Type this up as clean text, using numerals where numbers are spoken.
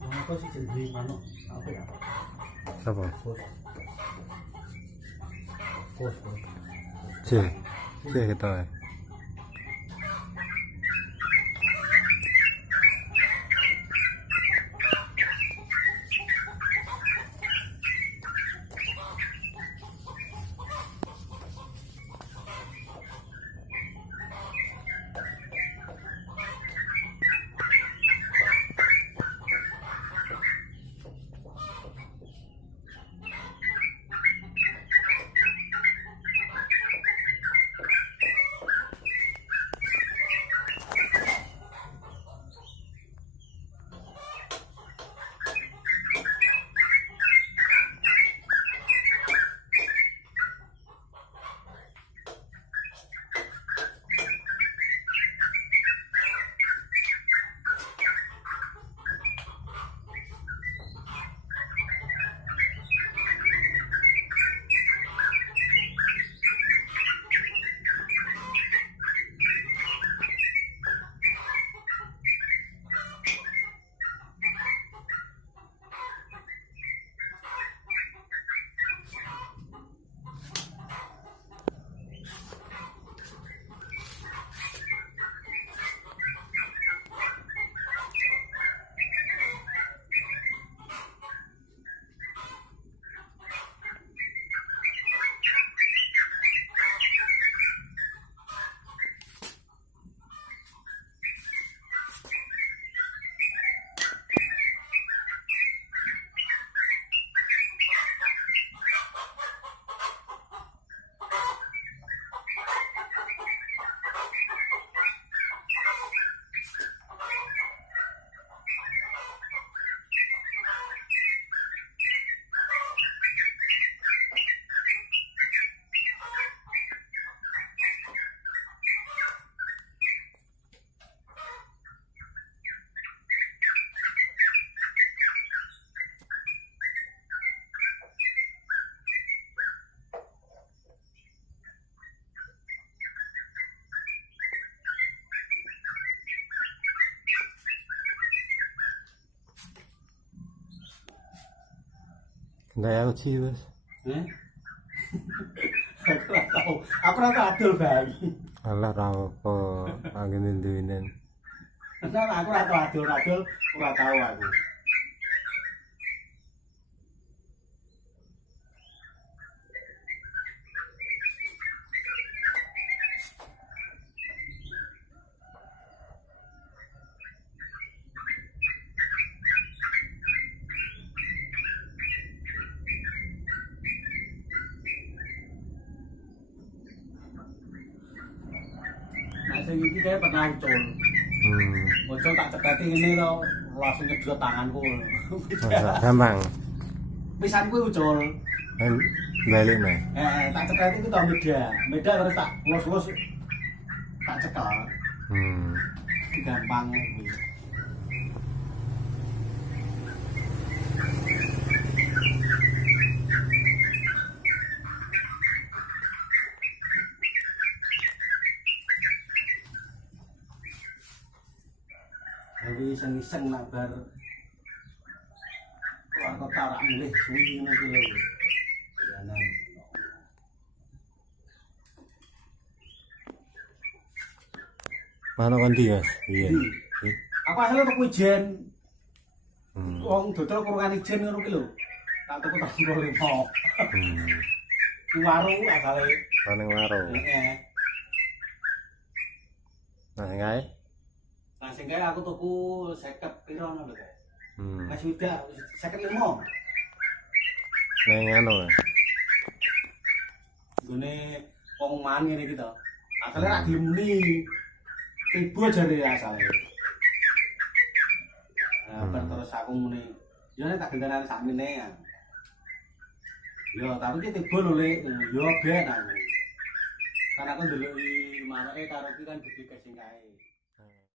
Apa sih jenis manuk? Apa ya? Apa? Bos. C. C kita. Nggak aku sih bos. Aku ora tau adol, Bang. Alah apa angin induinen. Aku ora tau adol, ora tau aku. Nah, sing iki kayak pernah ucul. Ucul tak ceketi ngene to, langsung nyedot tanganku. Gampang. Pisan kuwi ucul. Balik nih. Tak ceketi ku to meda terus tak ngelus-ngelus tak cekel. Gampang kuwi. Jadi iseng-iseng nak bar keluar kota rak milih suwi ngono ki lho. Jalanan. Mana kondi Mas? Iya. Apa asale tuku ijen? Wong dodol kurungan ijen ngono ki lho. Tak tuku tak 10.000. Di warung asale. Ning warung. Heeh. Nah, kae. Nah, sing kae aku tuku 50 piro ngono lho, Guys. Mas Wida 55. Neng anu. Gune wong man ngene iki to. Asale ra gelem muni. Tiba jare asale. Nah, terus aku muni, yo nek tak gendaran sakmene ya. Yo, tapi ki tiba lho, Lek. Yo ben aku. Karena aku ndeloki manake karo ki kan gede sing kae.